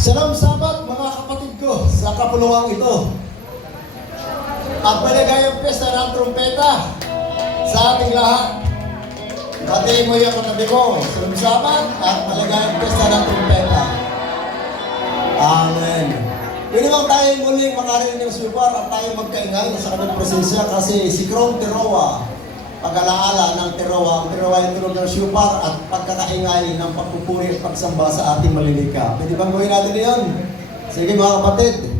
Shalom Sabat mga kapatid ko sa kapulungan ito. At maligayang piyesta ng trumpeta sa ating lahat. Pati mo yung katabi ko. Shalom Sabat at maligayang piyesta ng trumpeta. Amen. Pwede bang tayo muling makarinig ng supar at tayo magkaingay sa kanyang presensya kasi si Kron Teroa, pag-alaala ng Teroa, ang Teroa yung tunog ng supar at pagkakaingay ng pagpupuri at pagsamba sa ating malilika. Pwede bang gawin natin yun? Sige mga kapatid,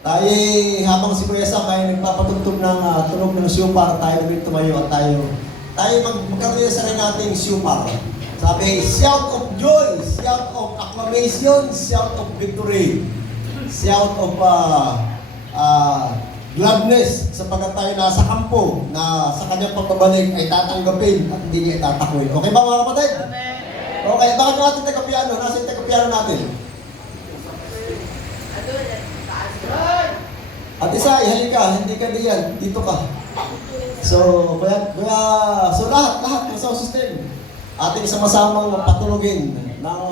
tayo habang si Kuya Sam ay nagpapatugtog ng tunog ng supar, tayo namin tumayo at tayo magkaroon sa rin nating supar. Sabi, shout of joy, shout of acclamation, shout of victory, shout of gladness sapagkat tayo nasa kampo na sa kanyang pagbabalik ay tatanggapin at hindi niya itatakwil. Okay ba mga kapatid? Amen. Okay, bakit yung ating taga-piano? Nasa yung taga-piano natin? At isa, halika, hindi ka diyan, dito ka. So lahat sa system. Ating sama-samang patulogin ng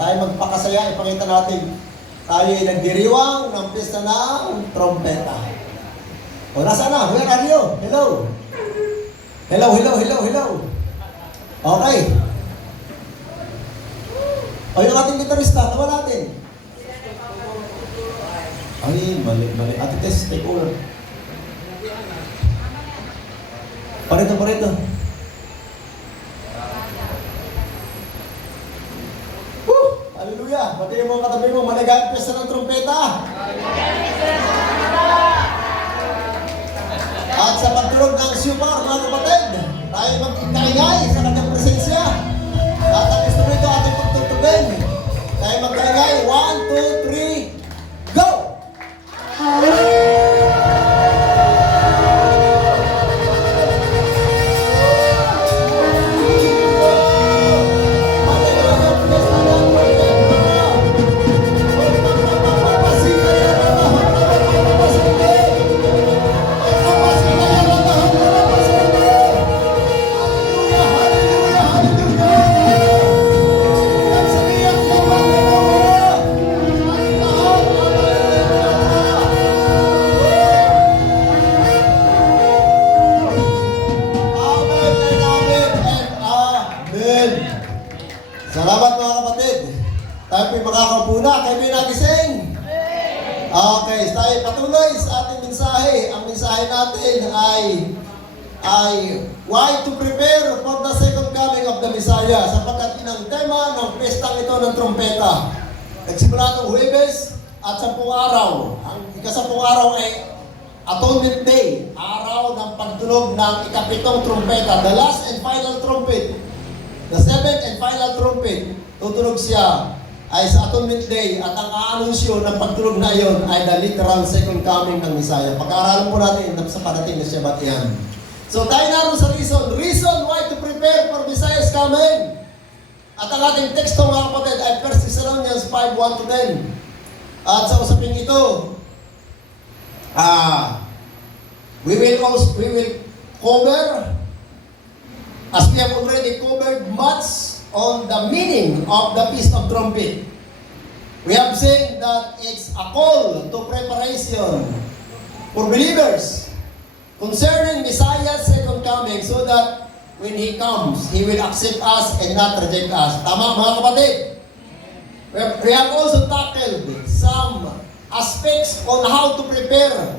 tayo magpakasaya, ipakita natin tayo ay nagdiriwang ng pista ng trompeta. O, nasa na? Where are you? Hello? Hello. Okay. O, yung ating gitarista, tawa natin. Ay, mali. Ate Tess, take over. Parito. Hallelujah! Pati yung mga katabi mo, maligayang piyesta ng trumpeta. At sa pagtulog ng supar, mga kapatid, tayo magkaingay sa kanyang presensya. At ang instrumento ating pagtutugin. Tayo magkaingay. 1, 2, 3, go! Salamat mga kapatid. Tayo po'y makakaupo na. Kayo po'y nagising? Okay, tayo patuloy sa ating mensahe. Ang mensahe natin ay why to prepare for the second coming of the Messiah. Sapagkat ang tema ng pestang ito ng trompeta. Nagsimula itong Huwebes at 10 araw. Ang ika-10 araw ay Atonement Day. Araw ng pagtunog ng ika-7 trompeta. The last and final trumpet. The 7th and final trumpet, tutunog siya ay sa Atonement Day at ang aanunsyo ng pagtunog na iyon ay the literal second coming ng Messiah. Pag-aaralan po natin sa parating na Shabbat yan. So tayo naroon sa reason why to prepare for Messiah's coming. At ang ating teksto mga kapatid ay 1 Thessalonians 5:1-10. At sa usaping ito, we will cover, as we have already covered much on the meaning of the Feast of Trumpet. We have said that it's a call to preparation for believers concerning Messiah's second coming so that when He comes, He will accept us and not reject us. Tama mga kapatid? We have also tackled some aspects on how to prepare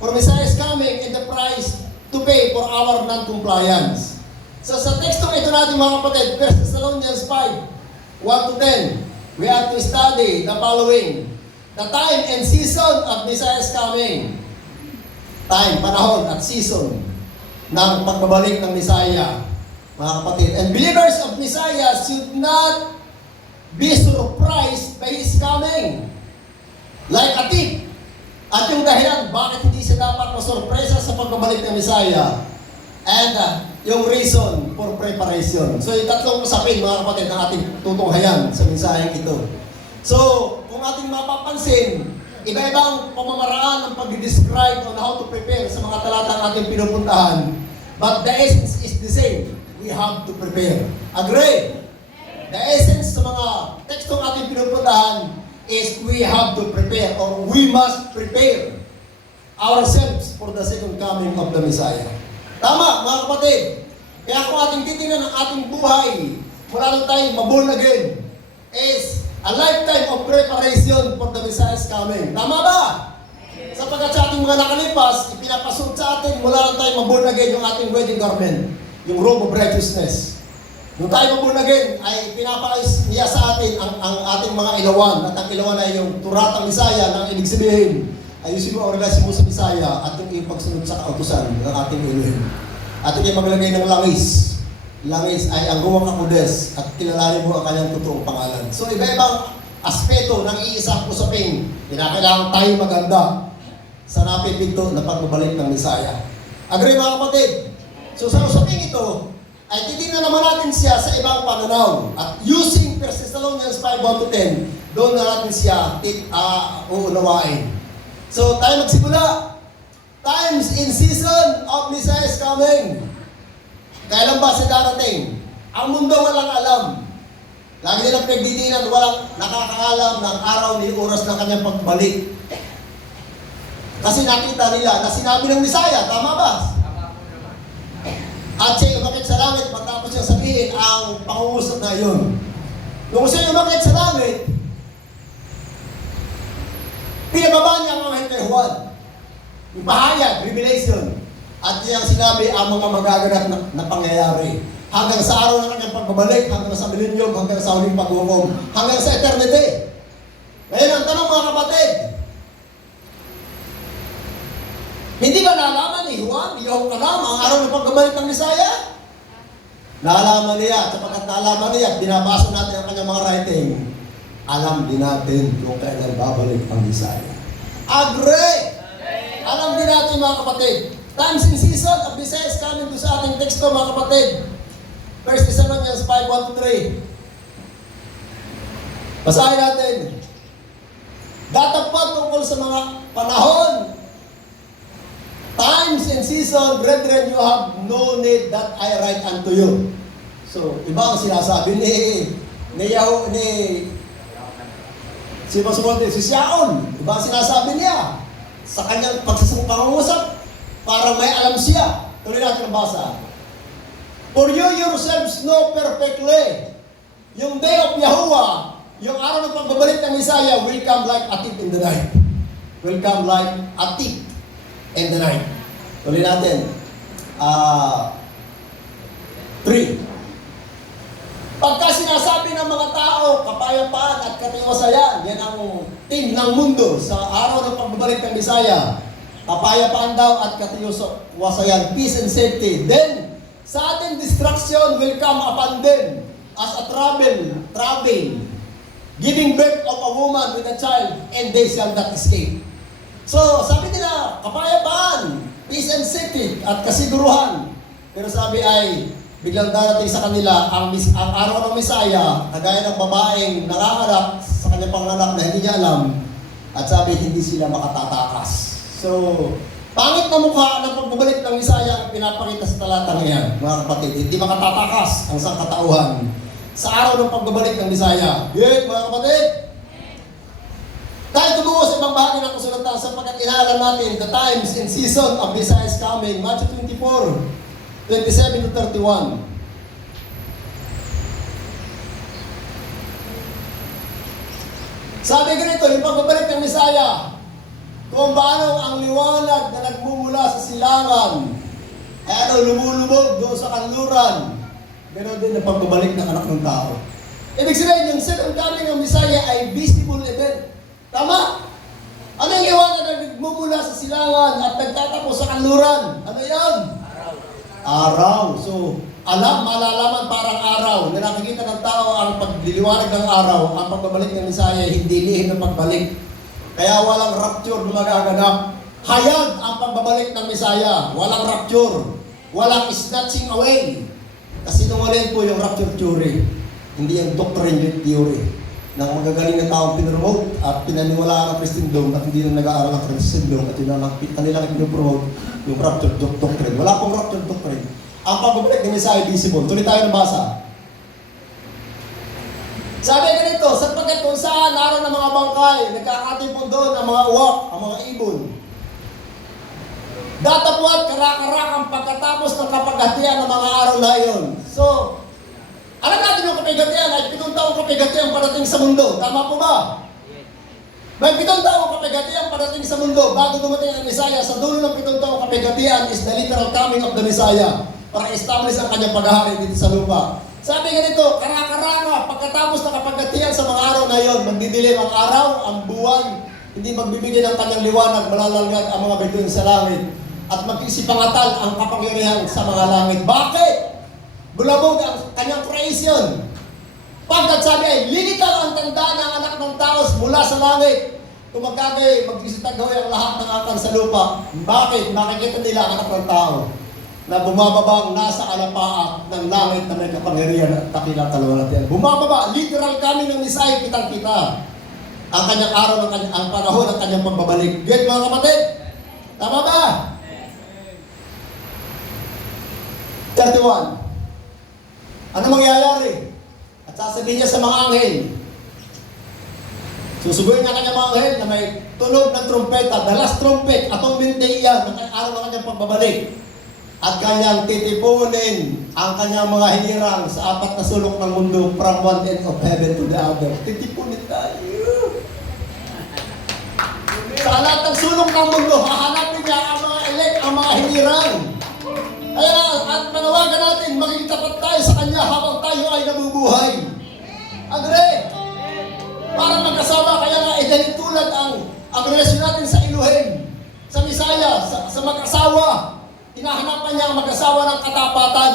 for Messiah's coming and the price to pay for our non-compliance. So sa tekstong ito natin mga kapatid, 1 Thessalonians 5:1-10, we have to study the following. The time and season of Messiah's coming. Time, panahon at season ng pagbabalik ng Messiah, mga kapatid. And believers of Messiah should not be surprised by His coming. Like a thief. At yung dahilan, bakit hindi siya dapat masurpresa sa pagbabalik ng Messiah? And yung reason for preparation. So yung tatlong usapin mga kapatid na ating tutunghayan sa mensaheng ito. So kung ating mapapansin, iba-ibang pamamaraan ng pag-describe on how to prepare sa mga talatang ating pinupuntahan. But the essence is the same. We have to prepare. Agree? The essence sa mga tekstong ating pinupuntahan is we have to prepare or we must prepare ourselves for the second coming of the Messiah. Tama, mga kapatid. Kaya kung ating titingnan ang ating buhay, mula nung tayo maborn again, is a lifetime of preparation for the Messiah's coming. Tama ba? Sapagkat sa ating mga nakalipas, ipinapasok sa atin mula nung tayo maborn again yung ating wedding garment, yung robe of righteousness. Nung tayo maborn again, ay pinapakais niya sa atin ang ating mga ilawan. At ang ilawan ay yung turatang Misaya nang ibig sabihin, ayusin mo ang relasyon mo sa Misaya at yung iyong pagsunod sa kautusan ng ating Elohim. At yung maglagay ng langis. Langis ay ang Ruach HaKodes at kilalanin mo ang kanyang totoong pangalan. So iba-ibang aspeto ng iisang usaping kinakailangan tayo maganda sa napipinto na pagbabalik ng Misaya. Agree mga kapatid? So sa usaping ito, ay titignan naman natin siya sa ibang pananaw. At using 1 Thessalonians 5:1-10, doon na natin siya uunawain. So tayo magsimula. Times in season of Messiah's coming. Kailan ba siya darating? Ang mundo walang alam. Lagi nilang pinagdidinan, walang nakakaalam ng araw ni oras ng kanyang pagbalik. Kasi nakita nila na sinabi ng Messiah, tama ba? At siya umakit sa langit matapos niya sabihin ang pangungusap na yun. Nung siya umakit sa langit, pinababa niya ang anghel kay Juan. Yung pahayag, revelation. At niyang sinabi ang mga magaganap na pangyayari. Hanggang sa araw ng kanyang pagbabalik, hanggang sa millennium, hanggang sa huling paghukom, hanggang sa eternity. Ngayon ang tanong mga kapatid, hindi ba nalaman ni Juan, iyong kalam, ang araw ng pagbabalik ng Misaya? Nalaman niya, sapagkat nalaman niya, binabasa natin ang kanyang mga writing, alam din natin kung kailan babalik ang Misaya. Agree! Alam din natin mga kapatid, times in season of Messiah is coming to sa ating teksto mga kapatid. 1 Thessalonians 5:1-3. Basahin natin. Datapad tungkol sa mga panahon, times and season, brethren, you have no need that I write unto you. So, iba ang sinasabi si Shaon. Iba ang sinasabi niya sa kanyang pangungusap para may alam siya. Tuloy natin ang basa. For you yourselves know perfectly, yung day of Yahuwah, yung araw ng pagbabalik ng Misaya, will come like a thief in the night. Will come like a thief in the night. Tuloy natin. 3. Pagka sinasabi ng mga tao, kapayapaan at katiwasayan, yan ang team ng mundo sa araw ng pagbabalik ng Misaya. Kapayapaan daw at katiwasayan, peace and safety. Then, sa ating destruction will come upon them as a travel, giving birth of a woman with a child, and they shall not escape. So, sabi nila, kapayapaan, peace and safety, at kasiguruhan. Pero sabi ay, biglang darating sa kanila ang araw ng Misaya, kagaya ng babaeng nanganganak sa kanyang panganak na hindi niya alam, at sabi, hindi sila makatatakas. So, pangit na mukha ng pagbabalik ng Misaya ang pinapakita sa talata ngayon, mga kapatid. Hindi makatatakas ang sangkatauhan sa araw ng pagbabalik ng Misaya. Good, mga kapatid? Tayo tumuho sa ibang bahagi ng kasulatan sapagkat inaalam natin the times and season of Messiah's coming. Matthew 24:27-31. Sabi ganito, yung pagbabalik ng Misaya, kung paano ang liwanag na nagmumula sa silangan ay lumulubog doon sa kanluran, ganoon din ang pagbabalik ng anak ng tao. Ibig sabihin, yung second coming ng Misaya ay visible event. Tama? Ano yung liwanag na nagmumula sa silangan at nagtatapos sa kanluran? Ano yan? Araw. So, malalaman parang araw na nakikita ng tao ang pagliliwanag ng araw, ang pagbabalik ng Misaya, hindi lihim ng pagbalik. Kaya walang rapture na magaganap. Hayag ang pagbabalik ng Misaya. Walang rapture. Walang snatching away. Kasi nungaling po yung rapture theory. Hindi yung doctrine theory. Ng magagaling na taong pinromote at pinaniwalaan ng Christendom at hindi na nag-aaral ng Christendom at yun ang kanilang pinopromote yung rapture doctrine. Wala pong rapture doctrine. Ang pagbabalik ng Misaya visible. Tuloy tayo ng basa. Sabi ganito, sapagkat kapatid, kung saan naroon ng mga bangkay, nagkakatipon doon ang mga uwak, ang mga ibon. Datapwat, karak-karakang pagkatapos ng kapaghatian ng mga araw na iyon. So, alam natin yung kapaghatian ay 7 taong kapaghatian parating sa mundo. Tama po ba? May 7 taong kapaghatian parating sa mundo bago dumating ang Messiah. Sa dulo ng 7 taong kapaghatian is the literal coming of the Messiah para establish ang kanyang paghahari dito sa lupa. Sabi nga nito, karak-karaka, pagkatapos ng kapaghatian sa mga araw na iyon, magdidilim ang araw, ang buwan, hindi magbibigay ng kanyang liwanag, malalagad ang mga bituin sa langit. At magkisipangatal ang kapangyarihan sa mga langit. Bakit? Bulabog ang kanyang creation. Pagkat sabi ay, lilitaw ang tanda ng anak ng tao mula sa langit. Tumagkagay, magsisitagaw ang lahat ng akan sa lupa. Bakit? Makikita nila ang anak ng tao na bumababang nasa alapaat ng langit na may kapangyarihan at takila kalawalatian. Bumababa, literal kami ng Messiah, kitang-kita. Ang kanyang araw, ang panahon ng kanyang pagbabalik. Get mga kapatid? Tama ba? 31. Ano mangyayari? At sasabihin niya sa mga anghel, susubuhin niya kanyang mga anghel na may tunog ng trumpeta, the last trumpet, atong bintay iyan, ng araw ng kanyang pagbabalik. At kanyang titipunin ang kanyang mga hinirang sa 4 na sulok ng mundo from one end of heaven to the other. Titipunin tayo. Sa lahat ng sulok ng mundo, hahanapin niya ang mga elect, ang mga hinirang. Kaya at panawagan natin, maging tapat tayo sa Kanya habang tayo ay nabubuhay. Agree? Para magkasawa, kaya nga idalintulad ang relasyon natin sa Elohim, sa Messiah, sa mag-asawa. Hinahanapan niya ang mag-asawa ng katapatan.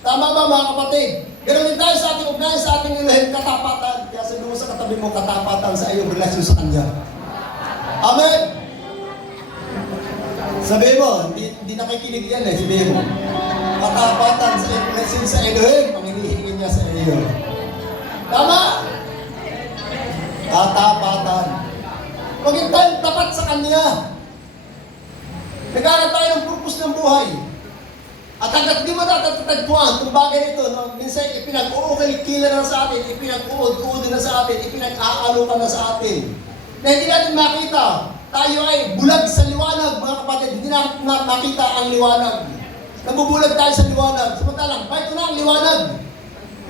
Tama ba mga kapatid? Ganun din tayo sa ating ugnayan, sa ating Elohim, katapatan. Kaya sabi mo sa katabi mo, katapatan sa iyong relasyon sa Kanya. Amen? Sabi mo, hindi nakikinig yan eh, sabi mo. Katapatan sa relasyon sa Elohim, ang hinihingi niya sa iyo. Tama? Katapatan. Maging tayong tapat sa Kanya. Nagkaroon tayo ng purpose ng buhay. At hanggat di mo natatagpuan kung bagay nito, no? Minsan ipinag-uukil-kila na sa atin, ipinag-uod-uod na sa atin, ipinag-aalokan na sa atin. Na hindi natin makita. Tayo ay bulag sa liwanag, mga kapatid. Hindi natin makita ang liwanag. Nabubulag tayo sa liwanag. Samantalang, ito na ang liwanag.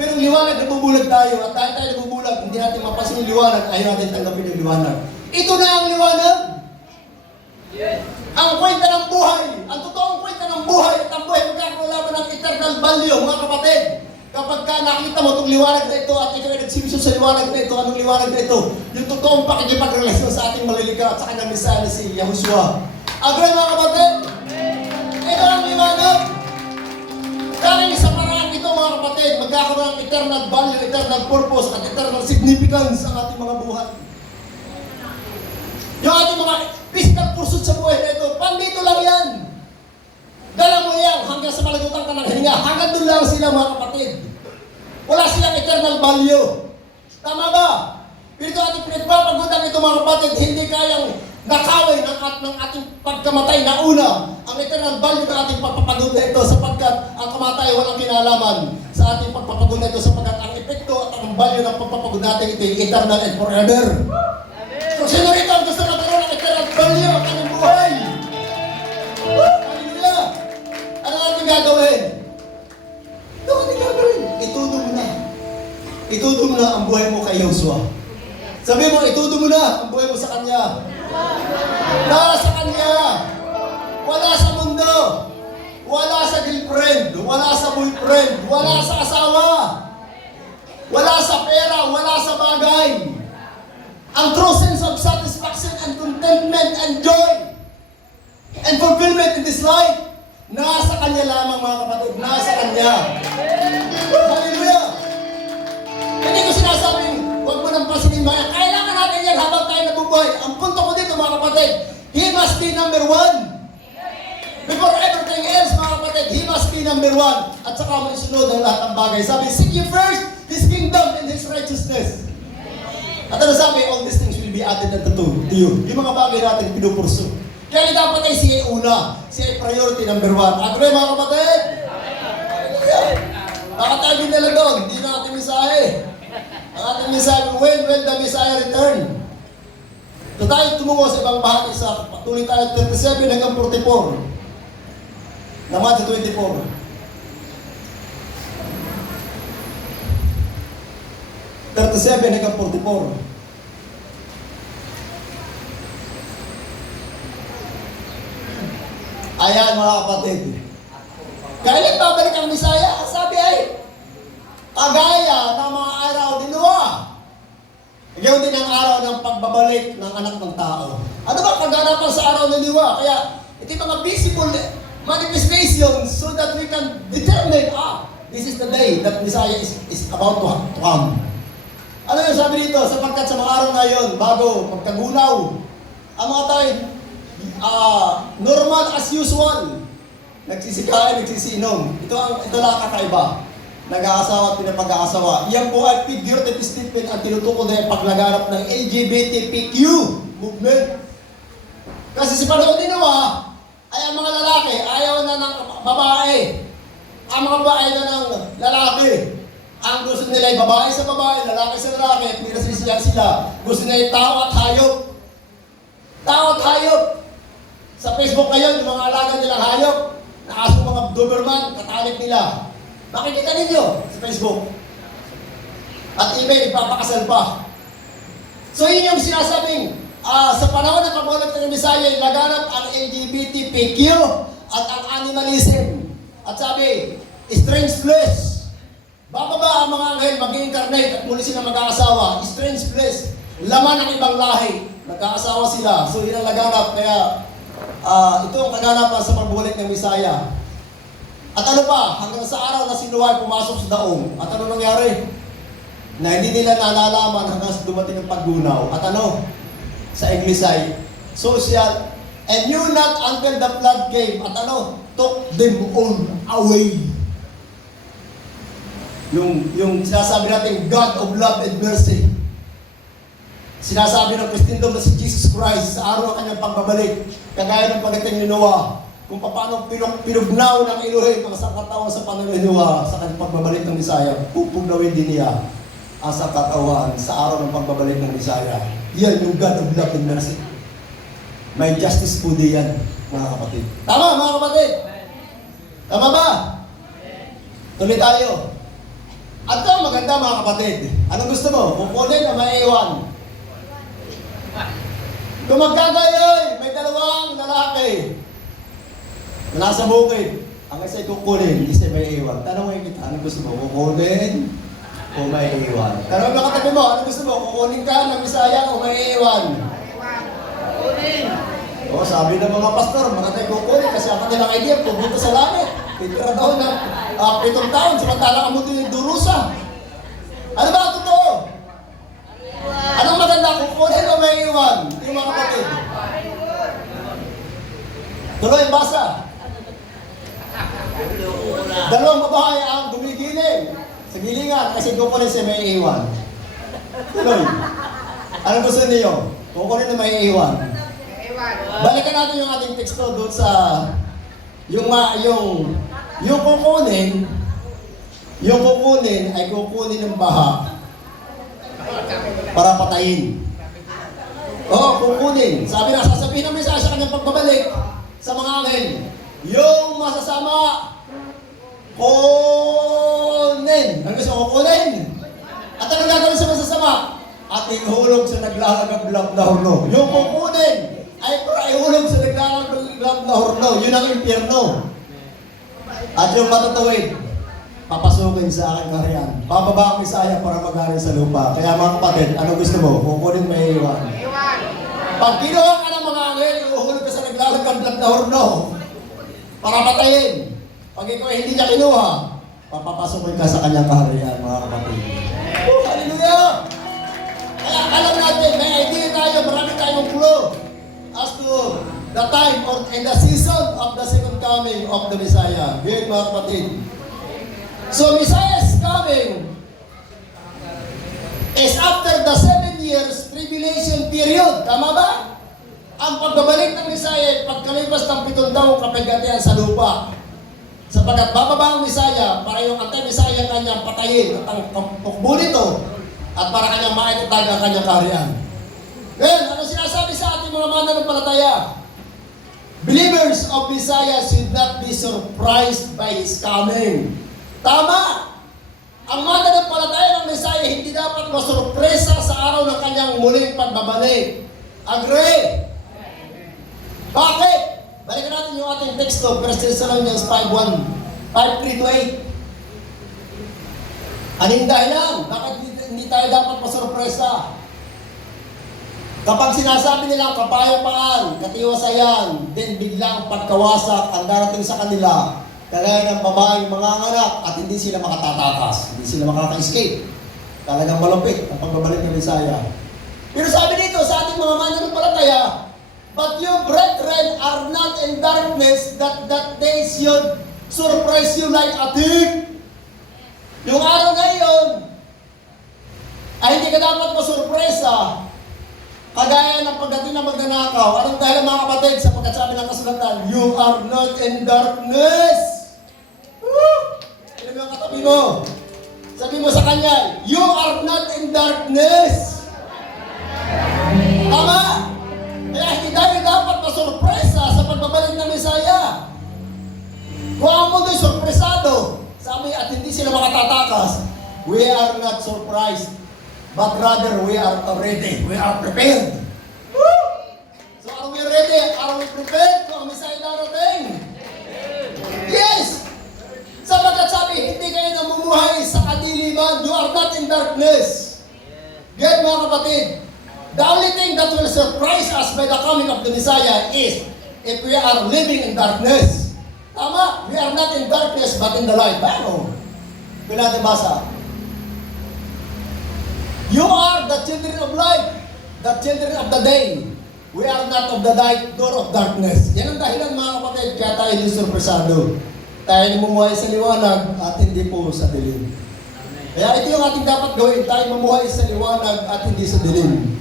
Pero ang liwanag, nabubulag tayo. At dahil tayo nabubulag, hindi natin mapasin yung liwanag, ayaw natin tanggapin yung liwanag. Ito na ang liwanag. Ang kwenta ng buhay, ang totoong kwenta ng buhay, at ang buhay magkakalaban ng eternal value, mga kapatid. Kapag ka nakita mo itong liwanag na ito at ikaw ay nagsibisyon sa liwanag na ito, anong liwanag na ito? Yung totoong pakikipagrelasyon sa ating malilika at sa kanyang Messiah na si Yahushua. Agree mga kapatid? Ito ang liwanag. Dahil sa paraan ito mga kapatid, magkakaroon ng eternal value, eternal purpose, at eternal significance ang ating mga buhay. Yung ating mga physical pursuit sa buhay na ito, pandito lang yan. Dala mo yan hanggang sa malagutan ka ng hininga. Hanggang doon lang sila mga kapatid. Wala silang eternal value. Tama ba? Pero ito ating pinagpapagutan ito mga kapatid, hindi kayang nakawin ng ating pagkamatay na una ang eternal value ng ating pagpapagod na ito sapagkat ang kamatay walang kinalaman sa ating pagpapagod na ito sapagkat ang epekto at ang value ng pagpapagod natin ito ay eternal and forever. Kung sino rito ang gusto magkaroon ng eternal value ang kanyang buhay? Ano natin gagawin? Ano natin gagawin? Itudo mo na. Itudo mo na ang buhay mo kay Yoshua. Sabi mo, itudo mo na ang buhay mo sa Kanya. Nasa Kanya. Wala sa mundo. Wala sa girlfriend. Wala sa boyfriend. Wala sa asawa. Wala sa pera. Wala sa bagay. Ang true sense of satisfaction and contentment and joy and fulfillment in this life, nasa Kanya lamang mga kapatid. Nasa Kanya. Hallelujah! Hindi ko sinasabing, huwag mo nang pasinin mga. Kailangan natin yan habang tayo nabubuhay. Ang punto ko dito mga kapatid, He must be number 1. Before everything else mga kapatid, He must be number 1. At saka mo isunod ang lahat ng bagay. Sabi, seek ye first His kingdom and His righteousness. At ano sabi, all these things will be added unto you. Yung mga bagay natin pinupurso. Kaya dapat ay siya una. Siya ay priority number 1. Agree mga kapatid? Hallelujah! Baka tayo din nila doon. Hindi natin misahe. Ang ating mensahe, when will the Messiah return? So tayo tumungo sa ibang bahagi sa patuloy tayo 37 hanggang 44 na Matthew 24. Hanggang 44. Ayan mga kapatid. Kailan babalik ang Messiah? Ang sabi ay, kagaya ng mga araw ni Noah. Ngayon din ang araw ng pagbabalik ng anak ng tao. Ano ba kaganapan sa araw ni Noah? Kaya ito yung mga visible manifestations so that we can determine, this is the day that Messiah is about to come. Ano yung sabi dito? Sapagkat sa mga araw na yun, bago magkagunaw, ang mga tayo, normal as usual. Nagsisikain, nagsisiinom. Ito lang kakaiba. Nag-aasawa at pinapag-aasawa. Yan po ay figurative statement at tinutukoy na yung paglaganap ng LGBTQ movement. Kasi si panahon din naman, ay ang mga lalaki ayaw na ng babae. Ang mga babae na ng lalaki. Ang gusto nila ay babae sa babae, lalaki sa lalaki, at nila sila. Gusto nila ay tao at hayop. Tao at hayop. Sa Facebook ngayon, yung mga alaga nilang hayop, nakasong mga Doberman, katalik nila. Makikita ninyo sa Facebook. At email, ipapakasal pa. So yun yung sinasabing, sa panahon ng pagbulag ng Messiah, laganap ang LGBTQ at ang animalism. At sabi, strange flesh. Bababa ang mga anghel, mag-incarnate at muli sila mag-aasawa. Strange flesh. Laman ng ibang lahi. Nag-aasawa sila. So yun ang laganap. Kaya, ito ang kaganapan sa pagbulag ng Messiah. At ano pa, hanggang sa araw na si Noah pumasok sa daong. At ano nangyari? Na hindi nila nalalaman hanggang sa dumating ang paggunaw. At ano? Sa Iglisay, social, and knew not until the flood came. At ano? Took them all away. Yung sinasabi natin, God of love and mercy. Sinasabi ng Kristendom na si Jesus Christ sa araw ng kanyang pagbabalik. Kagaya ng pagdating ni Noah. Kung paano pinugnaw ng Elohim ang sangkatawan sa panahon ni Noah sa kanyang pagbabalik ng Messiah, pupugnawin din niya ang sangkatawan sa araw ng pagbabalik ng Messiah. Yan yung God of love and mercy. May justice po din yan, mga kapatid. Tama, mga kapatid? Tama ba? Tuloy tayo. At ito, maganda mga kapatid. Anong gusto mo? Kukunin o maiiwan? Kung magkagayoy, may dalawang lalaki. Nasa bukid. Ang isa ay kukunin, isa may iwan. Tanong kita, ano gusto mo? Kukunin o may iwan? Tanong mo katabi mo, ano gusto mo? Kukunin ka ng Messiah o may iwan? Kukunin. O, sabi ng mga pastor, mga tayo kukunin kasi ang kanilang idea, pupunta sa langit. Titira daw ng 7 taon, samantalang ang mundo yung durusa. Ano ba ang totoo? Anong maganda? Kukunin o may iwan? Yung mga kapatid. Tuloy, basa. Dalawang babae ang gumigiling sa gilingan kasi kukunin siya may iwan. Tuloy. Anong gusto niyo? Kukunin na may iwan. Balikan natin yung ating teksto doon sa yung kukunin ay kukunin ng baha para patayin. Kukunin. Sabi na, sasabihin namin sa kanyang pagbabalik sa mga anghel, yung masasama, kunin. Ano gusto ko? Kunin. At ano gagawin sa masasama? At ihulog sa naglalagablab na horno. Yung kukunin ay ihulog sa naglalagablab na horno. Yun ang impyerno. At yung matutuwid, papasukin sa aking kaharian. Bababa ang Messiah para mag-ari sa lupa. Kaya mga kapatid, ano gusto mo? Kukunin may iwan. Pag kinuha ka ng mga anghel, ihulog ka sa naglalagablab na horno para patayin. Pag ikaw hindi niya kinuha, papapasukin ka sa kanyang kaharian, mga kapatid. Hallelujah! Kaya alam natin, may idea tayo, marami tayong clue as to the time and the season of the second coming of the Messiah. Ngayon, mga kapatid. So, Messiah's coming is after the 7 years tribulation period. Tama ba? Ang pagbabalik ng Messiah, pagkalipas ng 7 taong kapigatian sa lupa. Sapagkat bababa ang Messiah para yung anti-Messiah kanyang patayin. At ang pukbo nito at para kanyang maitatag ang kanyang kaharian. Ngayon, ano sinasabi sa ating mga mananampalataya? Believers of Messiah should not be surprised by His coming. Tama! Ang mananampalataya ng Messiah hindi dapat masurpresa sa araw ng kanyang muling pagbabalik. Agree? Bakit? Balikan natin yung ating teksto, 1 Thessalonians 5:1, 5:3-8. Anong dahilan? Bakit hindi tayo dapat masurpresa? Kapag sinasabi nila kapayapaan, katiwasayan, then biglang pagkawasak ang darating sa kanila, kagaya ng babaeng manganganak at hindi sila makatatakas, hindi sila makaka-escape. Talagang malupit ang pagbabalik ng Messiah. Pero sabi dito sa ating mga mananampalataya, but you brethren are not in darkness that day should surprise you like a thief. Yung araw ngayon ay hindi ka dapat masurpresa kagaya ng pagdating ng magnanakaw. Anong dahil mga kapatid, sapagkat sabi ng kasulatan, you are not in darkness. Woo! Sino mo ang katabi mo? Sabi mo sa kanya, you are not in darkness. Tama? Kaya hindi tayo dapat masurpresa sa pagbabalik ng Messiah. Kung ang mundo'y surpresado, sabi at hindi sila makatatakas, we are not surprised, but rather we are ready. We are prepared. Woo! So are we ready? Are we prepared kung ang Messiah darating? Yes! Sapagkat sabi, hindi kayo namumuhay sa kadiliman. You are not in darkness. Get mga kapatid, the only thing that will surprise us by the coming of the Messiah is if we are living in darkness. Tama, we are not in darkness but in the light. Paano? Kailangan basa. You are the children of light, the children of the day. We are not of the night nor of darkness. Yan ang dahilan mga kapatid, kaya tayo hindi surpresado. Tayo namumuhay sa liwanag at hindi po sa dilim. Kaya ito yung ating dapat gawin, tayo mamuhay sa liwanag at hindi sa dilim.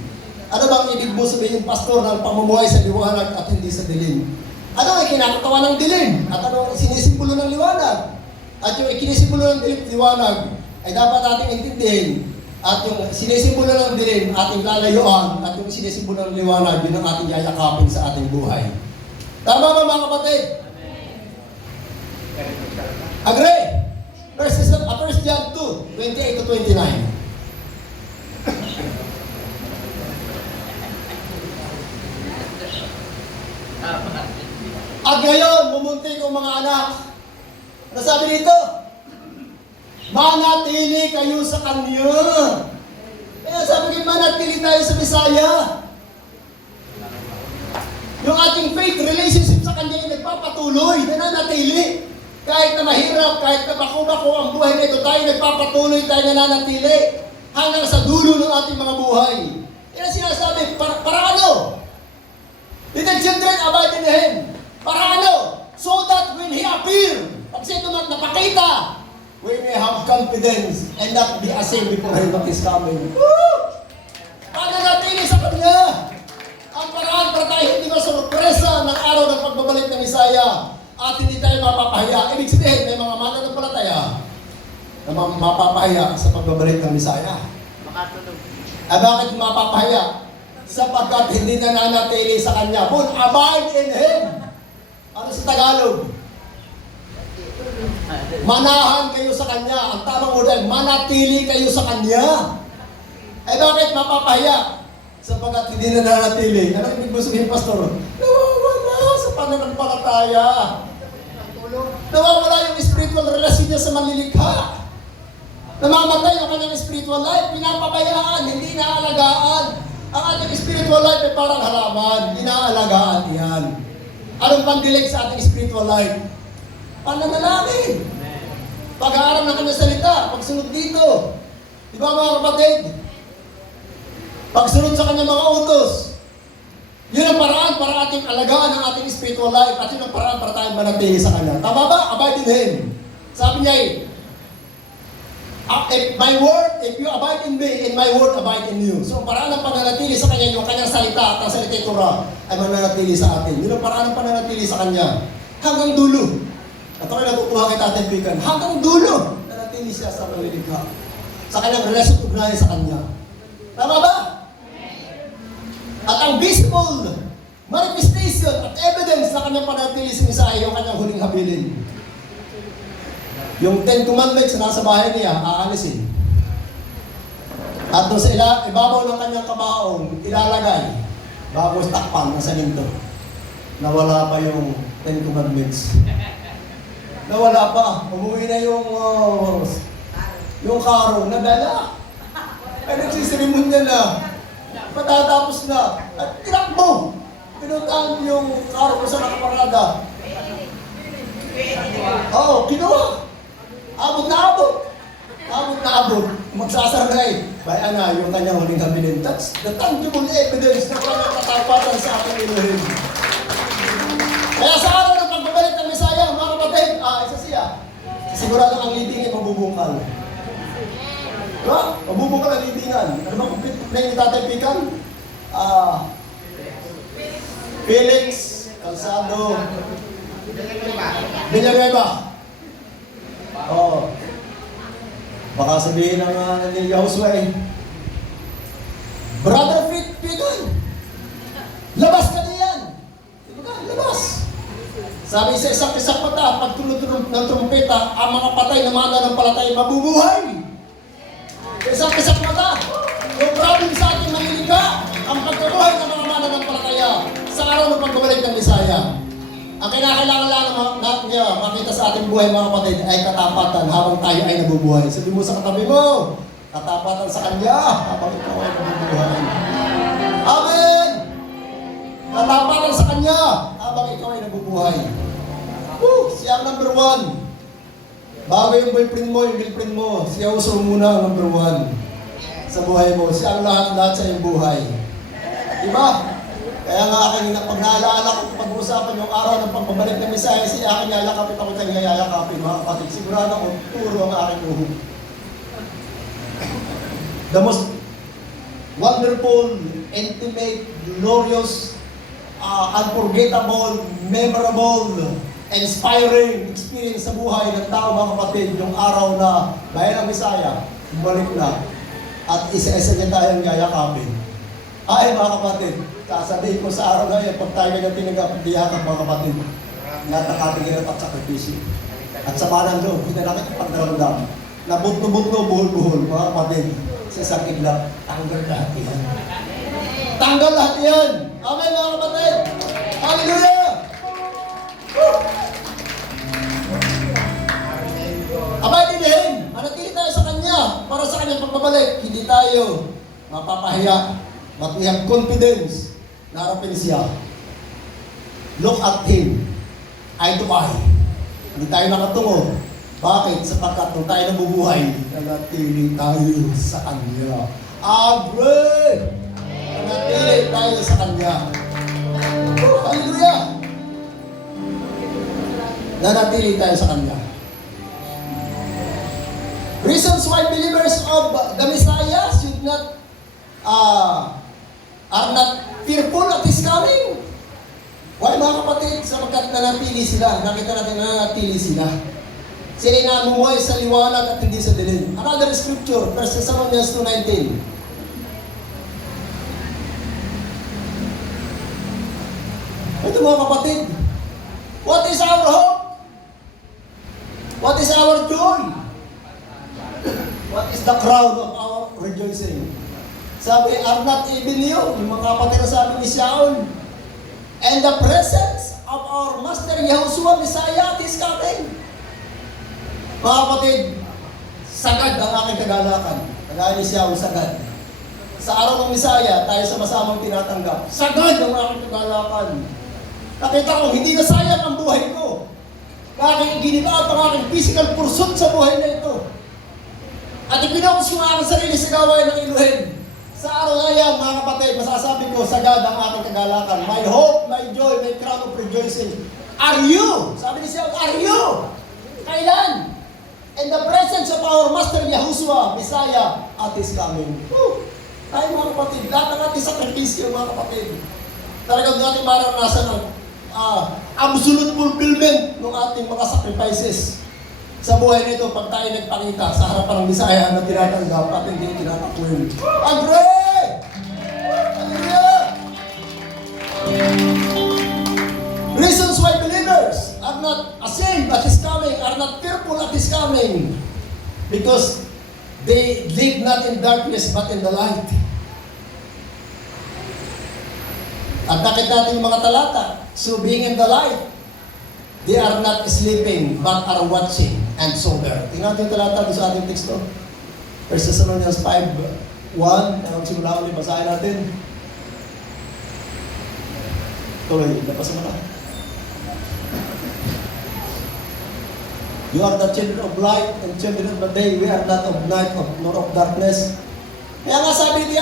Ano bang ibig mo sabihin, pastor, ng pamumuhay sa liwanag at hindi sa dilim? Ano ang kinakatawa ng dilim? At ano ang sinisimbolo ng liwanag? At yung ikinisimbolo ng dilim, liwanag, ay dapat nating intindihin. At yung sinisimbolo ng dilim, ating lalayuan. At yung sinisimbolo ng liwanag, yun ang ating yayakapin sa ating buhay. Tama ba mga kapatid? Agree? 1 John 2, 28-29. At ngayon, mumunti kong mga anak. Ano sabi dito? Manatili kayo sa Kanya. Kaya sabi ko, manatili tayo sa Messiah. Yung ating faith relationship sa Kanya yung nagpapatuloy, nananatili. Kahit na mahirap, kahit na bako-bako ang buhay na ito, tayo nagpapatuloy, tayo nananatili. Hanggang sa dulo ng ating mga buhay. Yan ang sinasabi, para ano? Little children, abide in Him. Para ano? So that when He appear, pag siya napakita, we may have confidence and not be ashamed before Him that is coming. Woo! Pananatili sa Kanya. Ang paraan para tayo hindi masurpresa ng araw ng pagbabalik ng Messiah at hindi tayo mapapahiya. Ibig sabihin, may mga mananampalataya na mapapahiya sa pagbabalik ng Messiah. Makatulog. Bakit mapapahiya? Sapagkat hindi nananatili sa Kanya. But abide in Him. Ano sa Tagalog? Manahan kayo sa Kanya. Ang tamang word ay manatili kayo sa Kanya. Bakit mapapahiya? Sapagkat hindi nananatili. Ano ibig mo sabihin, pastor? Nawawala sa pananampalataya. Nawawala yung spiritual relasyon niya sa manlilikha. Namamatay ang kanyang spiritual life. Pinapabayaan, hindi inaalagaan. Ang ating spiritual life ay parang halaman. Inaalagaan yan. Anong pandilig sa ating spiritual life? Pananalangin. Pag-aaral ng kanyang salita, pagsunod dito. Di ba mga kapatid? Pagsunod sa kanyang mga utos. Yun ang paraan para ating alagaan ang ating spiritual life at yun ang paraan para tayong manatili sa Kanya. Tama ba? Abide in Him. Sabi niya if you abide in me, and my word abide in you. So ang paraan ng pananatili sa Kanya, yung Kanyang salita at ang salita Torah ay mananatili sa atin. Yun ang paraan ng pananatili sa Kanya. Hanggang dulo. At ako'y natutuwa kay Tatay Pican. Hanggang dulo, nanatili siya sa paniligha. sa kanyang relasyon at ugnayan sa Kanya. Tama ba? At ang visible manifestation at evidence na kanyang panatili si Messiah, yung kanyang huling habilin. Yung 10 Commandments na nasa bahay niya, aalisin. At doon sa ibabaw ng kanyang kabaong, ilalagay bago takpan ng saninto. Nawala pa yung 10 Commandments. Nawala pa. Umuwi na yung karo na dala. Ay nagsisirimunya na. Matatapos na. At tinakbo. Pinutaan yung karo ko sa nakaparada. Oo, kinuha. Abot na abot. Abot na abot. Magsasarnay. Bayan na yung kanyang huling habilin. That's the tangible evidence na kanyang katapatan sa ating Elohim. Kaya sa araw ng pagbabalik ng Messiah, mga kapatid, isa siya. Sigurado ang libing ay mabubungkal. Diba? Mabubungkal ang libingan. Ano ba kung play ni Tatay Pican? Felix, Calzado, Villanueva. Oo. Baka sabihin ng ni Joshua Brother Pican, labas ka diyan. Diba? Labas. Sabi sa isang mata, pag tulog-tulog ng trumpeta, ang mga patay na mananampalataya mabubuhay. Isang mata, yung problem sa ating maniliga, ang pagkabuhay ng mga mananampalataya sa araw ng pagbabalik ng Messiah. Ang kinakailangan lang niya makita sa ating buhay, mga kapatid, ay katapatan habang tayo ay nabubuhay. Sabi mo sa katabi mo, katapatan sa Kanya habang ikaw ay nabubuhay. Amen! Katapatan sa Kanya habang ikaw ay nabubuhay. Siya ang number 1. Bago yung boyfriend mo, yung girlfriend mo, siya uso muna ang number 1 sa buhay mo. Siya ang lahat-lahat sa iyong buhay. Diba? Kaya nga akin, pag naalala ko, pag-uusapan yung araw ng pagbabalik ng Messiah, siya akin yayakapin ako kanya yayakapin, mga kapatid. Sigurado ko, puro ang aking uhog. The most wonderful, intimate, glorious, unforgettable, memorable, inspiring experience sa buhay ng tao, mga kapatid, yung araw na bayan ng Messiah, bumalik na, at isa-isa niya tayong yayakapin. Ay, mga kapatid, sasabihin ko sa araw na yan, pag tayo na tinagap-diyakan, mga kapatid, natakatigil at sakripisyo. At sa manang loob, hinalakit ang pagdaramdam. Nabutlo-butlo, buhol-buhol, mga kapatid, sa isang iglap, tanggal lahat yan. Tanggal lahat yan! Amen, mga kapatid! Hallelujah! Abay din, manatili tayo sa Kanya para sa Kanyang pagbabalik. Hindi tayo mapapahiya. But we have confidence na harapin siya. Look at Him, eye to eye. Hindi tayo nakatungo. Bakit? Sapagkat nung tayo nabubuhay, nanatili tayo sa Kanya. Amen! Nanatili tayo sa Kanya. Hallelujah! Nanatili tayo sa Kanya. Reasons why believers of the Messiah should not are not fearful at His coming. Why, mga kapatid? Sapagkat nanatili sila. Nakita natin nanatili sila. Sila namumuhay sa liwanag at hindi sa dilim. Another scripture, 1 Thessalonians 2:19. Ito, mga kapatid. What is our hope? What is our joy? What is the crown of our rejoicing? Sabi, are not even you, yung mga kapatid na sabi ni Shaul, and the presence of our Master Yahushua Messiah is coming. Mga kapatid, sagad ang aking kagalakan. Kagaya ni Shaul, sagad. Sa araw ng Messiah, tayo sama-samang tinatanggap. Sagad ang aking kagalakan. Nakita ko, hindi na sayang ang buhay ko. Aking giniba ang aking physical pursuit sa buhay na ito. At ipinakos ko ang aking sarili sa gawain ng Elohim. Sa araw na yan, mga kapatid, masasabi ko, sagad ang aking kagalakan. My hope, my joy, my crown of rejoicing. Are you? Sabi ni siya, are you? Kailan? In the presence of our Master Yahushua, Messiah, at His coming. Tayo, mga kapatid, lahat ng ating sakripisyo, mga kapatid. Talagang ating maranasan ang absolute fulfillment ng ating mga sacrifices sa buhay nito pag tayo nagpakita sa harapan ng Bisaya na tinatanggap at hindi tinatakwil. Agree! Hallelujah! Reasons why believers are not ashamed at His coming, are not fearful at His coming, because they live not in darkness but in the light. At nakita natin yung mga talata. So being in the light, they are not sleeping but are watching and sober. Tingnan natin yung talata doon sa ating teksto. 1 Thessalonians 5:1. Ang simula ulit, basahin natin. Tuloy, napasa mo na. You are the children of light and children of the day. We are not of night nor of darkness. Kaya nga sabi ni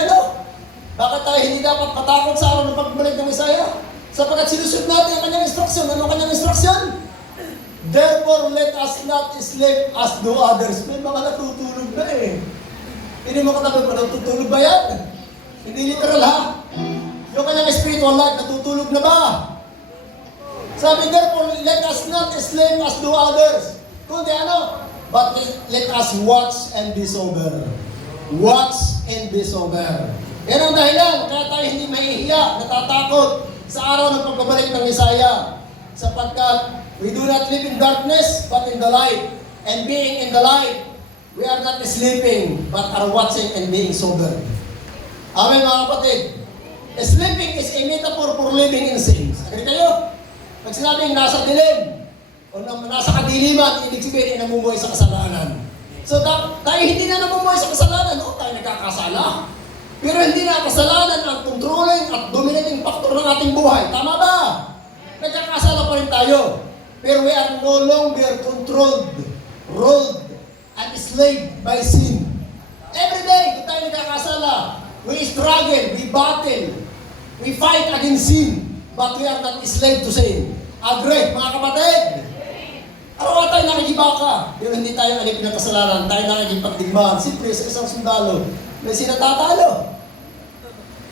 bakit tayo hindi dapat matakot sa araw ng pagbalik ng Mesaya? Sapagkat sinusunod natin ang kanyang instruction. Ano ang kanyang instruction? Therefore, let us not sleep as do others. May mga natutulog na eh. Hindi mo katabi pa, natutulog ba yan? Hindi literal ha? Yung kanyang spiritual life, natutulog na ba? Sabi, therefore, let us not sleep as do others. Kundi ano? But let us watch and be sober. Watch and be sober. Yan ang dahilan, kaya tayo hindi mahihiya, natatakot sa araw ng pagbabalik ng Mesaya. Sapagkat we do not live in darkness, but in the light. And being in the light, we are not sleeping, but are watching and being sober. Amen mga kapatid. Sleeping is a metaphor for living in sins. Agree kayo? Pag sinabing nasa dilim, o nasa kadiliman, ibig sabihin ay namumuhay sa kasalanan. So tayo hindi na namumuhay sa kasalanan, tayo nagkakasala. Pero hindi na kasalanan ang controlling at dominating factor ng ating buhay. Tama ba? Nagkakasala pa rin tayo. Pero we are no longer controlled, ruled, and enslaved by sin. Every day, kung tayo nagkakasala, we struggle, we battle, we fight against sin, but we are not enslaved to sin. Agree, mga kapatid? Araw-araw tayo nakikibaka, pero hindi tayo alipin ng kasalanan, tayo nakikipagdigmaan. Siyempre, sa isang sundalo, may sinatatalo.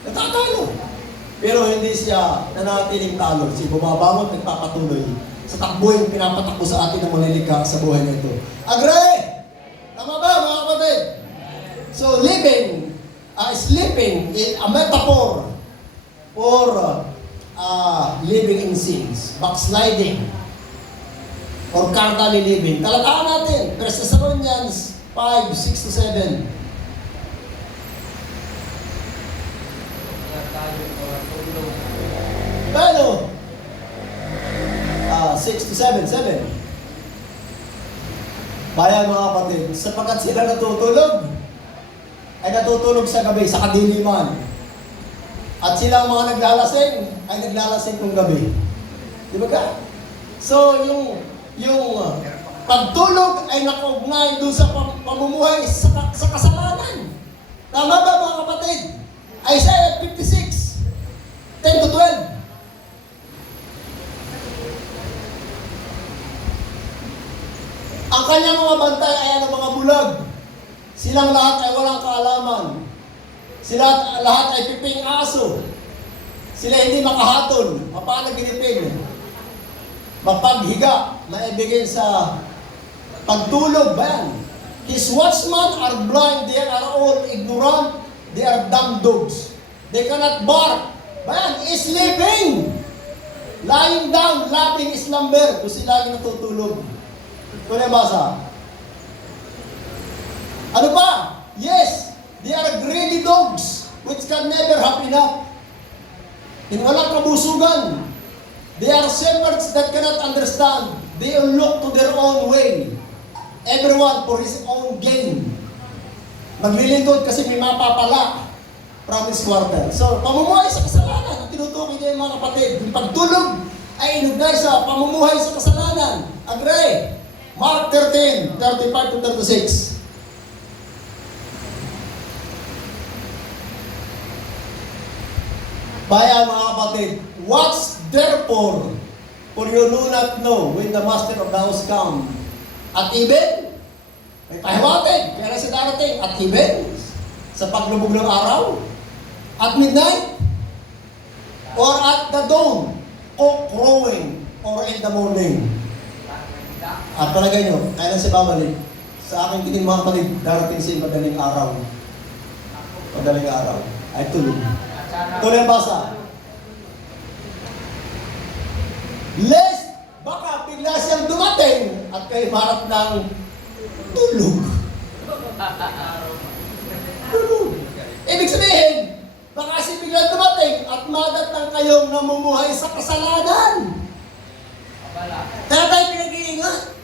Natatalo. Pero hindi siya nanatiling talo. Siya bumabangon, nagpapatuloy sa takbo yung pinapatakbo sa atin ng malilikha sa buhay nito. Agree? Tama ba mga kapatid? So sleeping is a metaphor for living in sins, backsliding, or carnally living. Talataan natin, 1 Thessalonians 5:6-7. Paano? 6-7. Bayan mga kapatid, sapagkat sila natutulog, ay natutulog sa gabi, sa kadiliman. At sila ang mga naglalasing, ay naglalasing kung gabi. Di ba ka? So, yung pagtulog ay nakaugnay doon sa pamumuhay sa kasalanan. Tama ba mga kapatid? Isaiah 56, 10-12. Ang kanyang mga bantay ay ang mga bulag. Silang lahat ay walang kaalaman. Sila lahat ay piping aso. Sila hindi makahatol. Paano ginipin? Mapaghiga, maibigay sa pagtulog ba yan? His watchmen are blind, they are all ignorant, they are dumb dogs. They cannot bark. Ba yan? Sleeping. Lying down, loving slumber. Kung sila lagi natutulog. Kung nabasa. Ano pa? Yes, they are greedy dogs which can never have enough. In walang kabusugan. They are shepherds that cannot understand. They all look to their own way. Everyone for his own gain. Maglilingkod kasi may mapapala from his quarter. So, pamumuhay sa kasalanan. Ang tinutukoy niya yung mga kapatid. Yung pagtulog ay inugnay sa pamumuhay sa kasalanan. Agree? Mark 13, 35-36. Bayan mga kapatid, watch therefore, for you do not know when the master of the house come. At even, may pahiwatig, kaya sa darating, at even, sa paglubog ng araw, at midnight, or at the dawn, cock crowing, or in the morning. At palagay nyo, kailan siya babalik? Sa aking tingin mga kapatid, darating siya madaling araw. Madaling araw. Ay tulog. Tuloy ang basa. Lest, baka bigla siyang dumating at kayo marap ng tulog. Tulog. Ibig sabihin, baka si bigla dumating at madatang kayong namumuhay sa kasalanan. Kaya tayo pinag-iingat.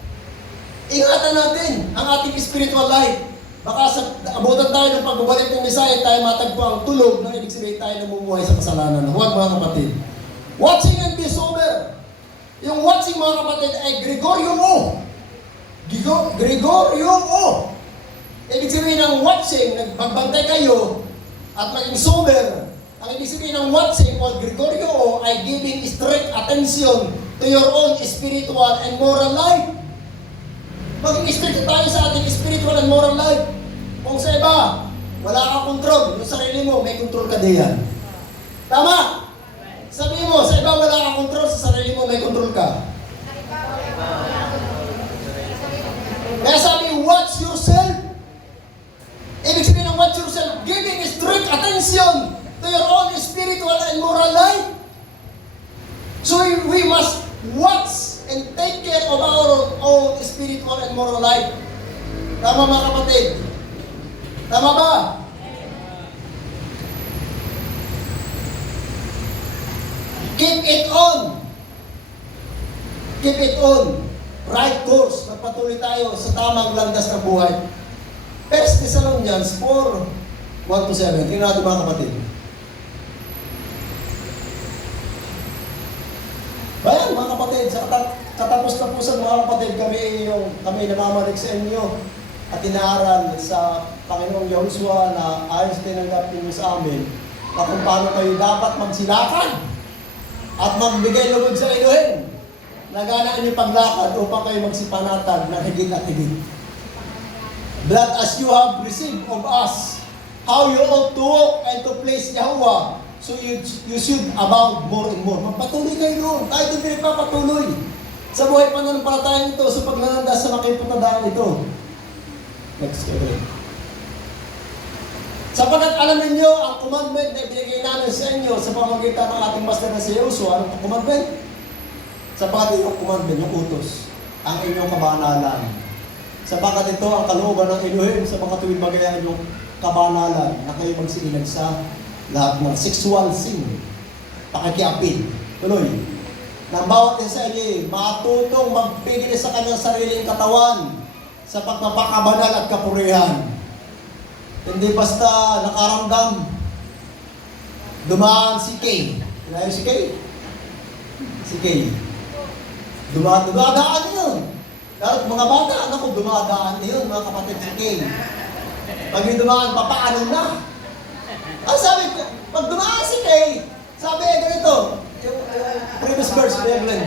Ingatan natin ang ating spiritual life. Baka sa abutan tayo ng pagbabalik ng Messiah, tayo matagpo ang tulog na ibig sabihin tayo namumuhay sa kasalanan. Huwag mga kapatid. Watching and be sober. Yung watching mga kapatid ay Gregorio O. Gregorio O. Ibig sabihin ng watching, nagbagbantay kayo at maging sober. Ang ibig sabihin ng watching o Gregorio O ay giving strict attention to your own spiritual and moral life. Maging strict tayo sa ating spiritual and moral life. Kung sa iba, wala kang control. Yung sarili mo, may control ka diyan. Tama? Sabi mo, sa iba wala kang control, sa sarili mo may control ka. Kaya sabi, watch yourself. Ibig sabihin ng watch yourself, giving strict attention to your own spiritual and moral life. So we must watch and take care of our own spiritual and moral life. Tama mga kapatid? Tama ba? Keep it on. Keep it on. Right course. Magpatuloy tayo sa tamang landas ng buhay. 1 Thessalonians 4:1-7. Tingnan natin mga kapatid. Bayan mga kapatid, sa katapos-tapusan mga kapatid, kami namamalik sa inyo at inaaral sa Panginoong Yahushua na ayos tinanggap ninyo sa amin na kung paano kayo dapat magsilakan at magbigay lugod sa Elohim. Naganaan niyo paglakad upang kayo magsipanatag ng higit at higit. That as you have received of us, how you ought to walk and to please Yahuwah, so you should abound more and more. Magpatuloy kayo doon. Tayo din pinagpapatuloy sa buhay pananampalatayang ito sa paglanandas sa makipagtandaan ito. Next slide. Sapagkat alam ninyo ang commandment na ibinigay namin sa inyo sa pamamagitan ng ating master na si Yahushua. Anong commandment? Sapagkat yung commandment, yung utos, ang inyong kabanalan. Sapagkat ito ang kalooban ng Elohim sa mga tuwing bagayan yung kabanalan na kayo magsiinag sa lahat ng sexual sin, pakikiapid. Tuloy. Nang bawat isa ay matutong magpigil sa kanyang sariling katawan sa pagpapakabanal at kapurihan. Hindi basta nakaramdam. Dumaan si Kay. Kinayo si Kay? Si Kay. Dumadaan yun. Dahil mga bata, anak ko, dumadaan yun, mga kapatid si Kay. Pag yung dumaan, papaano na? Ang sabi ko, pag dumaan si Kay, sabi ganito, yung previous verse, Evelyn,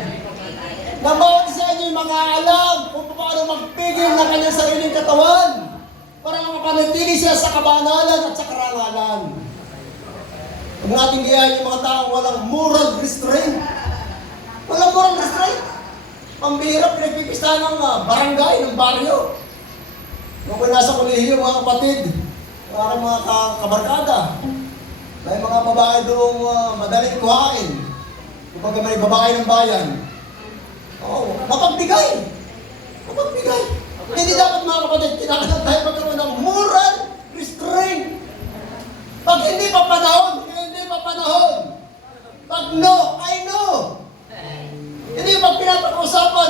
na bawat isa inyo yung mga alam kung paano magpigil ng kanyang sariling katawan para makapanatili siya sa kabanalan at sa karangalan. Kung natin gayahin yung mga taong walang moral restraint. Walang moral restraint. Pambihirap, pinagpipistahan ng barangay, ng baryo. Nung nasa kolehiyo, mga kapatid, parang mga kabarkada, may mga babae doong madaling kuhain. Kapag may babae ng bayan, mapagbigay. Mapagbigay. Hindi dapat mga kapatid, kinakailangan tayo magkaroon ng moral restraint. Pag hindi pa panahon, pag no, ay no. Hindi pag pinapag-usapan,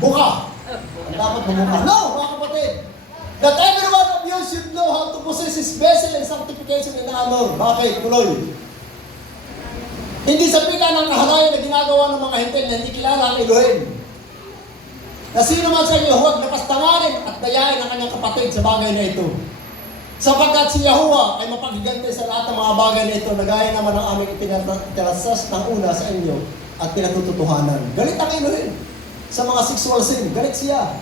buka. Ang dapat bumuka. No, mga kapatid. That every one of you should know how to possess his vessel and sanctification and honor. Bakit? Tuloy. Hindi sabihin ng kahalayan na ginagawa ng mga hintil na hindi kilala ang Elohim. Na sino man sa inyo, huwag napastangarin at dayain ang kanyang kapatid sa bagay na ito. Sapagkat si Yahuwah ay mapagigante sa lahat ng mga bagay na ito, nagaya naman ang aming itilasas ng una sa inyo at pinatututuhanan. Galit ang Elohim sa mga sexual sin. Galit siya.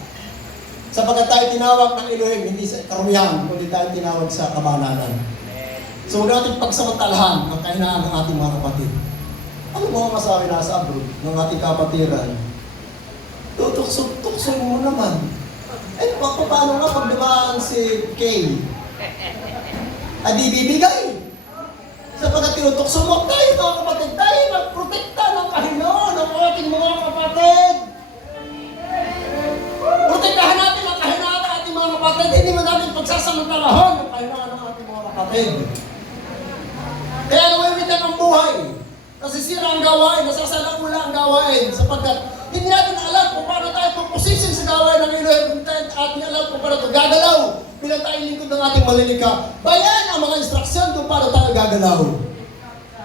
Sapagkat tayo tinawag ng Elohim, hindi sa karumihan, kundi tayo tinawag sa kabanalan. So, huwag natin pagsamantalahan ang kahinaan ng ating mga kapatid. Ano mo ang masabi nasa abroad ng ating kapatiran? Tutukso mo naman. Eh, paano nga pag dumaan si Kay? Adi bibigay. Sapagkat tinutukso mo tayo, mga kapatid, tayo magprotekta ng Panginoon ng ating mga kapatid. Protektahan natin ang kahinaan ng ating mga kapatid. Hindi mo natin pagsasamantalahan ang kahinaan ng ating mga kapatid. Kaya nawimitan ang buhay. Nasisira ang gawain, nasasalamula ang gawain. Sapagkat hindi natin alam kung paano tayo pagposition sa gawain ng Elohim. At hindi alam kung paano ito gagalaw. Bilang tayo lingkod ng ating malilikha. Bayan ang mga instruksyon kung paano tayo gagalaw.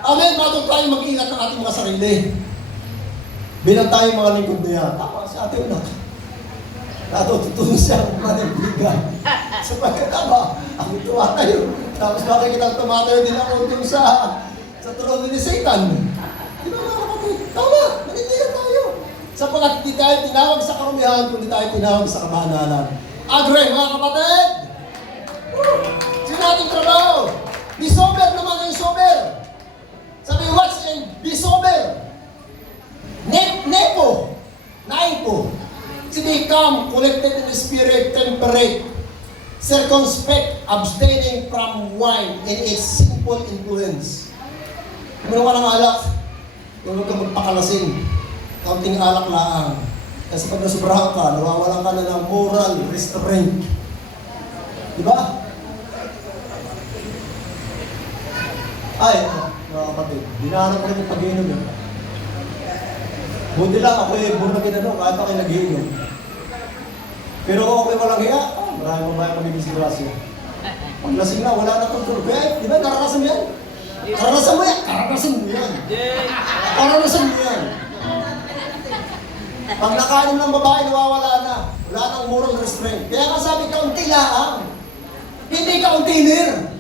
Amen. Bago tayo mag-ingat ng ating mga sarili. Bilang tayo mga lingkod niya. Tama si Ate Unak. Natututunan siyang manibigan. Sapagkat tama, ako tumatayo. Tapos makikita tumatayo din ako dun sa trono ni Satan. Di ba mga kapatid? Tama, manibigan tayo. Sapagkat hindi tayo tinawag sa karumihan, kundi tayo tinawag sa kabanalan. Agree, mga kapatid? Sino nating trabaho? Be sober naman ang sober. Sabi, watch and be sober. Naipo. To become collected in the spirit, temperate, circumspect, abstaining from wine and its sinful influence. Kung ka ng alak, huwag ka magpakalasing. Kaunting alak lang. Kasi pag nasubrahan ka, nawawalan ka na ng moral restraint. Diba? Ay, mga kapatid, dinahanap ko rin yung pag-iinom yun. Buti lang, ako yung buragin kahit ako yung nag-iinom. Pero kung ako yung walang hiya, marami mo ba yung magiging sigrasya? Pag lasing na, wala na kontrol. Kaya, di ba, naranasan mo yan? Karanasan mo yan! Karanasan mo yan! Karanasan mo yan! Pag nakainom ng babae, nawawala na. Wala nang moral restraint. Kaya nga sabi, kaunti lang. Hindi kauntinir.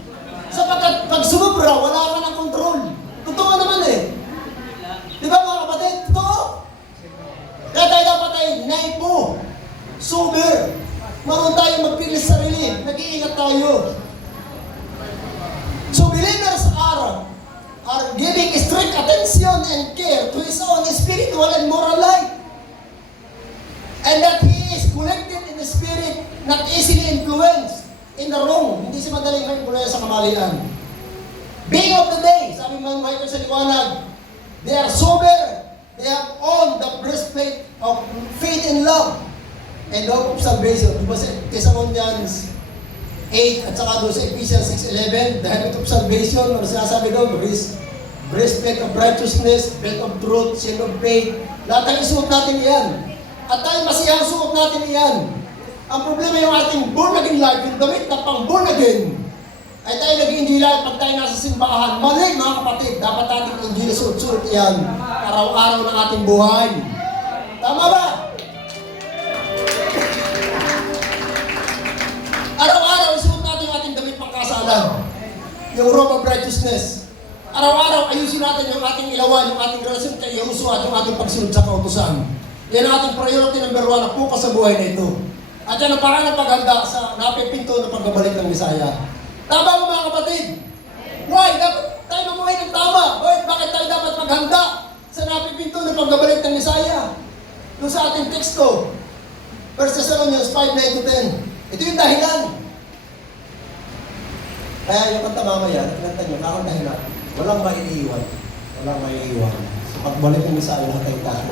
Sapagkat pag sumubra, wala ka ng kontrol. Totoo naman eh. Di ba mga kapatid? Totoo. Kaya tayo dapat ay naipo. Sober. Marunong tayo magpili sa sarili. Nag-iingat tayo. So believers are giving strict attention and care to his own spiritual and moral life. And that he is collected in the spirit, not easily influenced in the wrong. Hindi siya madaling ma-influence sa kamalian. Being of the day, sabi mga Michael sa liwanag, they are sober, they have on the breastplate of faith and love, and hope of salvation. Diba sa Thessalonians 8 at saka doon sa Ephesians 6:11, the helmet of salvation, ano sinasabi doon? Breastplate of righteousness, belt of truth, shield of faith. Lahat ang isuot natin yan. At tayo masiyang suot natin iyan. Ang problema yung ating born again life, yung damit na pang born again, ay tayo nag-enjoy life pag tayo nasa simbahan. Mali mga kapatid, dapat natin enjoy na suot-suot iyan araw-araw ng ating buhay. Tama ba? Araw-araw isuot natin yung ating damit pang kasalan. Yung robe of righteousness. Araw-araw ayusin natin yung ating ilawan, yung ating relasyon kay Yahushua at yung ating pagsunod sa kautusan. Yan ang ating priority number 1 na pukas sa buhay na ito. At yan ang parang ng paghanda sa napipinto na pagbabalik ng Misaya. Tama mo mga kapatid? Why? Dapat tayo mamuhay ng tama. Why? Bakit tayo dapat maghanda sa napipinto na pagbabalik ng Misaya? Doon sa ating teksto, 1 Thessalonians 5:9-10. Ito yung dahilan. Kaya yung kanta mamaya, nakinanta nyo, kakantahin natin. Walang maiiwan. Walang maiiwan. Sa pagbalik ng Misaya, lahat tayo tayo.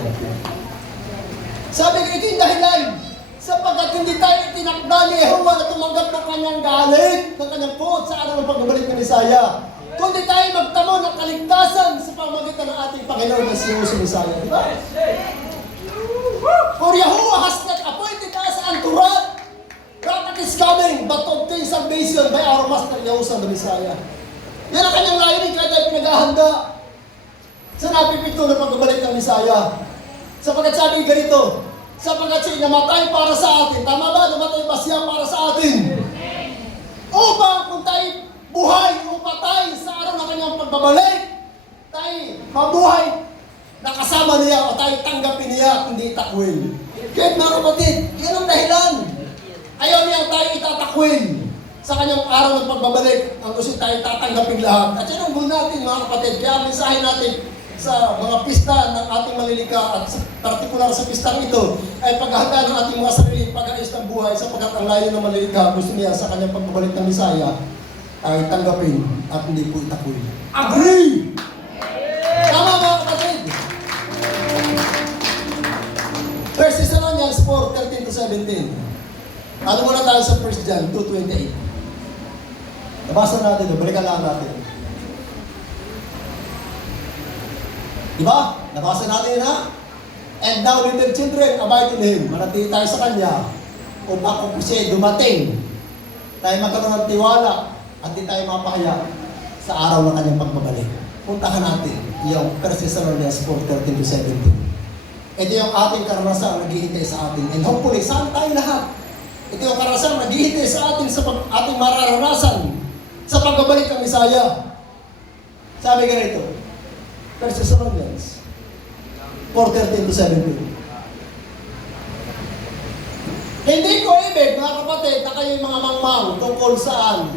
Sabi ko, ito yung dahilan. Sapagkat hindi tayo tinakda ni Yehovah na tumanggap ng kanyang galit, ng kanyang puot sa araw ng pagbabalik ng Misaya. Kundi tayo magtamo ng kaligtasan sa pamamagitan ng ating Panginoon na si Yehovah Misaya. Diba? For Yehovah has not appointed us unto wrath. Wrath is coming, but to obtain salvation by our Master Yehovah the Misaya. Yan ang kanyang layunin kaya tayo pinaghahanda sa napipinto na pagbabalik ng Misaya. Sapagkat sabi ganito, sapagkat siya namatay para sa atin. Tama ba? Namatay ba siya para sa atin? Upang kung tayo buhay o patay sa araw ng kanyang pagbabalik, tayo mabuhay na kasama niya o tayo tanggapin niya, kundi itakwil. Kaya mga kapatid, yan ang dahilan. Ayaw niya tayo itatakwil sa kanyang araw ng pagbabalik. Ang gusto tayo tatanggapin lahat. At yan ang goal natin mga kapatid. Kaya ang mensahe natin sa mga pista ng ating malilikha at partikular sa pistang ito ay paghahanda ng ating mga sarili, pag-ayos ng buhay sapagkat ang layo ng malilikha gusto niya sa kanyang pagbabalik ng Misaya ay tanggapin at hindi po itakwil. Agree! Tama mga kapatid! 1 Thessalonians 4:13-17. Ano muna tayo sa 1 John 2:28. Nabasa natin, balikan lang natin. Diba? Nabasa natin yun, ha? And now, little children, abide in Him. Manatili tayo sa Kanya. Upang kung siya dumating, tayo magkaroon ng tiwala at di tayo mapahaya sa araw ng Kanyang pagbabalik. Puntahan natin yung 1 Thessalonians 4:13-17. Ito yung ating karanasan naghihintay sa atin. And hopefully, saan tayo lahat? Ito yung karanasan naghihintay sa atin sa ating mararanasan sa pagbabalik ng Misaya. Sabi ganito, 1 Thessalonians 4:13-17. Hindi ko ibig, mga kapatid, na kayo'y mga mangmang tungkol saan?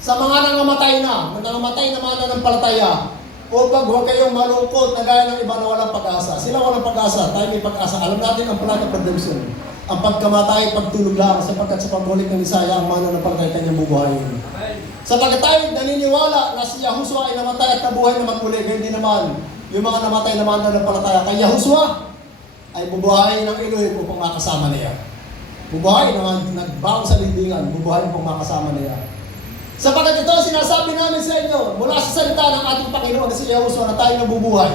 Sa mga nangamatay na mananampalataya, upang huwag kayong malungkot na gaya ng iba na walang pag-asa. Sila walang pag-asa, tayo may pag-asa. Alam natin ang plan ng redemption. Ang pagkamatay, pagtulog lang, sapagkat sa pagbalik ng Misaya, ang mananampalataya kanyang bubuhayin. Sapagkat tayo naniniwala na si Yahushua ay namatay at nabuhay naman muli, hindi naman yung mga namatay na mananampalataya kay Yahushua ay bubuhayin ng Elohim upang makasama niya. Bubuhayin naman, nagbaong sa libingan, bubuhayin upang makasama niya. Sapagkat ito, sinasabi namin sa inyo, mula sa salita ng ating Panginoon na si Yahushua na tayo nabubuhay.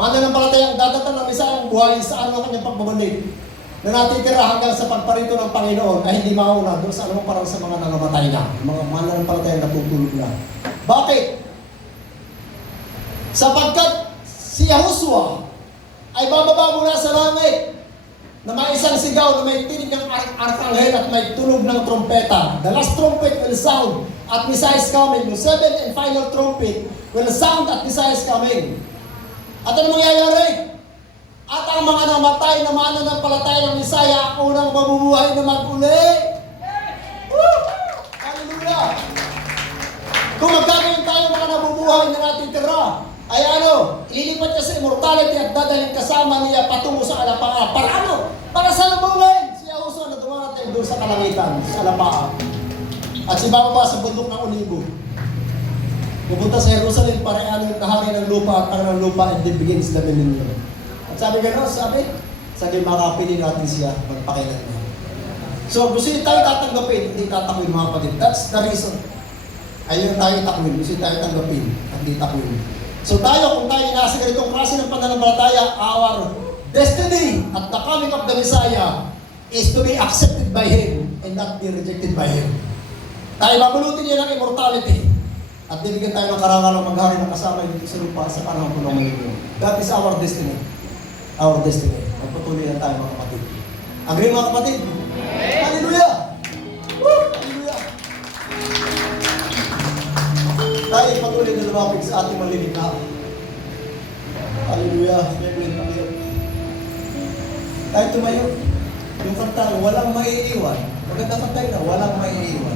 Mananampalataya ang dadatang ng Misaya ang buhay sa ano kanyang pagbabalik na natitira hanggang sa pagparito ng Panginoon ay hindi mauna doon sa anumang parang sa mga nangamatay na, mga mananampalataya na natutulog na. Bakit? Sapagkat si Yahushua ay bababa mula sa langit na may isang sigaw na may tinig ng arkanghel at may tunog ng trompeta. The last trumpet will sound at Messiah is coming. The seventh and final trumpet will sound at Messiah is coming. At ano mangyayari? At ang mga namatay na mananampalataya ng Misaya ang unang mabubuhay na mag-uli. Hallelujah! Kung magkakaroon tayo mga nabubuhay na natitira, ay ano, ililipat niya sa immortality at dadalhin kasama niya patungo sa alapaap. Para ano? Para sa labungin! Si Yahushua na dumarating doon sa kalangitan, sa alapaap. At si bababa sa bundok ng Olibo. Pupunta sa Jerusalem para ano yung hari ng lupa at ang ng lupa and then begins the millennium. At sabi gano'n, sabi makapili natin siya, magpakilan niya. So, gusto tayo tatanggapin, hindi tatakwil mga kapatid. That's the reason. Ayun tayo takwil, gusto tayo tanggapin, hindi takwil. So tayo, kung tayo nasa ganitong klase ng pananampalataya, our destiny at the coming of the Messiah is to be accepted by Him and not be rejected by Him. Tayo mabulutin niya ng immortality at bibigyan tayo ng karangalang maghari ng kasama dito sa lupa sa panahon ng millennium. That is our destiny. Our destiny. Magpatuloy na tayo mga kapatid. Agree mga kapatid? Hallelujah! Woo! Hallelujah! Tayo patuloy na lumapit sa ating malilikha. Hallelujah! May tumayo. Tayo tumayo. Yung kanta, walang maiiwan. Maganda kanta na, walang maiiwan.